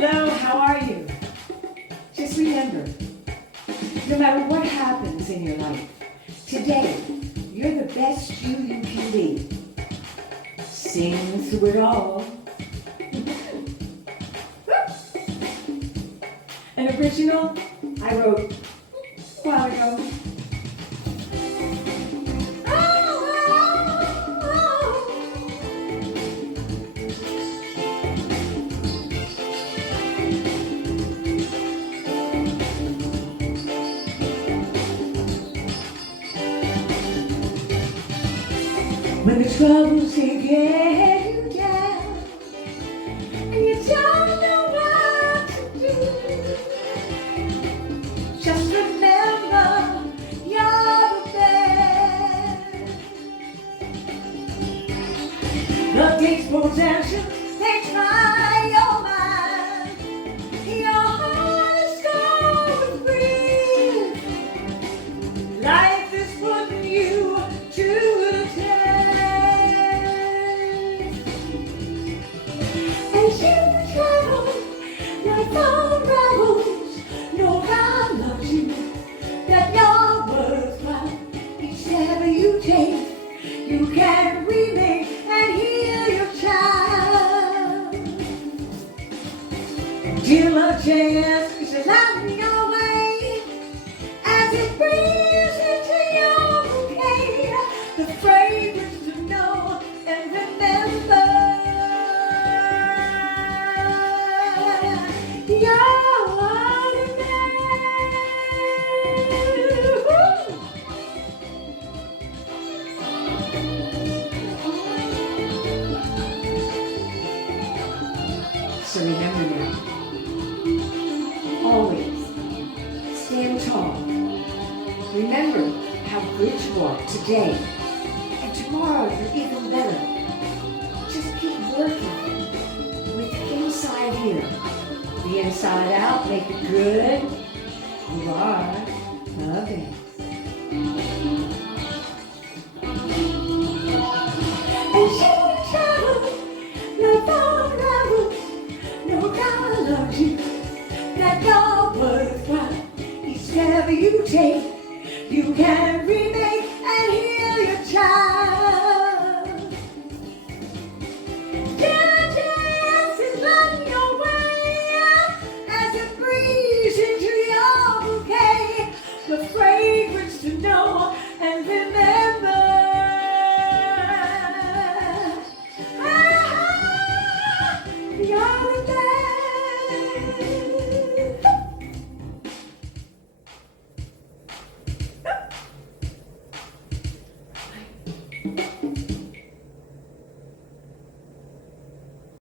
Hello, how are you? Just remember, no matter what happens in your life, today, you're the best you can be. Sing through it all. An original I wrote a while ago. When the troubles they get you down and you don't know what to do, just remember you're the best. The takes possession, they try your mind. Your heart is going free. Life is putting you to the test. And you travel like all rebels. Know God loves you, that you're worthwhile. Each step you take, you can remake and heal your child. Give a chance, it's a light in your way as it breathes into your bouquet. The fragrance to know and remember. So remember now, always stand tall. Remember how good you are today, and tomorrow you're even better. Just keep working with the inside here. The inside out, make it good. You are the best. And